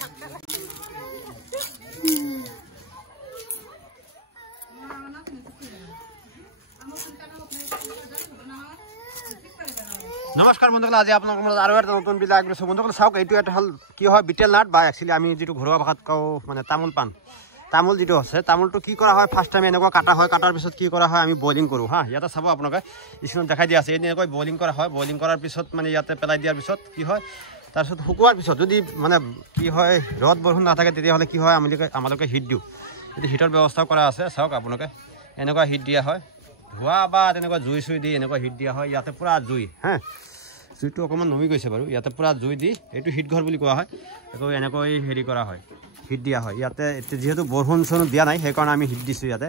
নমস্কাৰ বন্ধুসকল, আজি আপোনালোকৰ মাজত আৰু এটা নতুন ভিডিঅ' আগবঢ়াইছোঁ। বন্ধুসকল চাওক, এইটো এটা হ'ল কি হয় বিটেল নাট বা একচুৱেলি আমি যিটো ঘৰুৱা ভাষাত কওঁ মানে তামোল পাণ। তামোল যিটো আছে, তামোলটো কি কৰা হয় ফাৰ্ষ্ট টাইম এনেকুৱা কাটা হয়, কাটাৰ পিছত কি কৰা হয় আমি বইলিং কৰোঁ। হা, ইয়াতে চাব আপোনালোকে স্ক্ৰীনত দেখাই দিয়া আছে, এনেকৈ বইলিং কৰা হয়। বইলিং কৰাৰ পিছত মানে ইয়াতে পেলাই দিয়াৰ পিছত কি হয়, তাৰপিছত শুকোৱাৰ পিছত যদি মানে কি হয় ৰ'দ বৰষুণ নাথাকে তেতিয়াহ'লে কি হয় আমালোকে হিট দিওঁ। যদি হিটৰ ব্যৱস্থা কৰা আছে চাওক আপোনালোকে, এনেকুৱা হিট দিয়া হয়, ধোৱা বা তেনেকুৱা জুই চুই দি এনেকুৱা হিট দিয়া হয়। ইয়াতে পূৰা জুই, হা জুইটো অকণমান নমি গৈছে বাৰু, ইয়াতে পূৰা জুই দি এইটো হিট ঘৰ বুলি কোৱা হয়। আকৌ এনেকৈ হেৰি কৰা হয়, হিট দিয়া হয়। ইয়াতে যিহেতু বৰষুণ চৰষুণ দিয়া নাই সেইকাৰণে আমি হিট দিছোঁ ইয়াতে,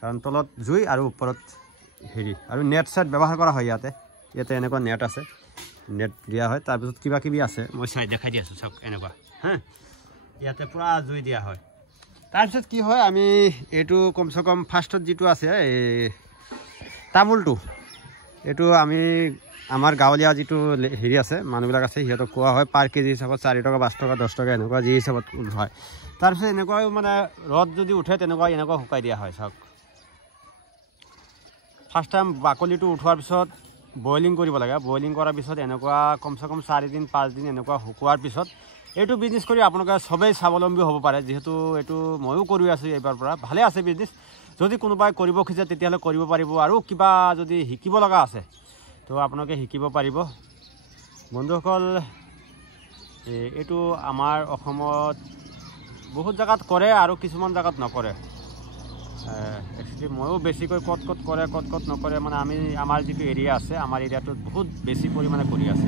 কাৰণ তলত জুই আৰু ওপৰত হেৰি আৰু নেট চেট ব্যৱহাৰ কৰা হয়। ইয়াতে এনেকুৱা নেট আছে, নেট দিয়া হয়। তাৰপিছত কিবা কিবি আছে, মই দেখাই দি আছোঁ চাওক এনেকুৱা, হা ইয়াতে পূৰা জুই দিয়া হয়। তাৰপিছত কি হয়, আমি এইটো কমচে কম ফাৰ্ষ্টত যিটো আছে এই তামোলটো, এইটো আমি আমাৰ গাঁৱলীয়া যিটো হেৰি আছে মানুহবিলাক আছে সিহঁতক কোৱা হয় পাৰ কেজি হিচাপত 4 টকা 5 টকা 10 টকা এনেকুৱা যি হিচাপত হয়। তাৰপিছত এনেকুৱাও মানে ৰ'দ যদি উঠে এনেকুৱা শুকাই দিয়া হয়। চাওক ফাৰ্ষ্ট টাইম বাকলিটো উঠোৱাৰ পিছত বইলিং কৰিব লাগে। বইলিং কৰাৰ পিছত এনেকুৱা কমচে কম 4 দিন 5 দিন এনেকুৱা শুকোৱাৰ পিছত এইটো বিজনেছ কৰি আপোনালোকে সবেই স্বাৱলম্বী হ'ব পাৰে। যিহেতু এইটো ময়ো কৰি আছোঁ এইবাৰ পৰা, ভালে আছে বিজনেছ। যদি কোনোবাই কৰিব খোজে তেতিয়াহ'লে কৰিব পাৰিব, আৰু কিবা যদি শিকিব লগা আছে তো আপোনালোকে শিকিব পাৰিব। বন্ধুসকল এইটো আমাৰ অসমত বহুত জেগাত কৰে আৰু কিছুমান জেগাত নকৰে। একচুৱেলি ময়ো বেছিকৈ ক'ত কৰে ক'ত নকৰে, মানে আমাৰ যিটো এৰিয়া আছে আমাৰ এৰিয়াটোত বহুত বেছি পৰিমাণে কৰি আছে।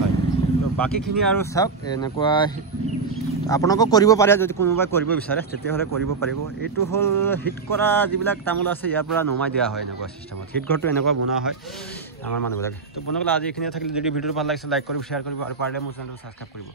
হয়, তো বাকীখিনি আৰু চাওক এনেকুৱা আপোনালোকেও কৰিব পাৰে, যদি কোনোবাই কৰিব বিচাৰে তেতিয়াহ'লে কৰিব পাৰিব। এইটো হ'ল হিট কৰা যিবিলাক তামোল আছে ইয়াৰ পৰা নমাই দিয়া হয় এনেকুৱা চিষ্টেমত। হিট ঘৰটো এনেকুৱা বনোৱা হয় আমাৰ মানুহবিলাকে। তো বন্ধুসকল আজি এইখিনিয়ে থাকিলে, যদি ভিডিঅ'টো ভাল লাগিছে লাইক কৰিব, শ্বেয়াৰ কৰিব আৰু পাৰিলে মোৰ চেনেলটো ছাবস্ক্ৰাইব কৰিব।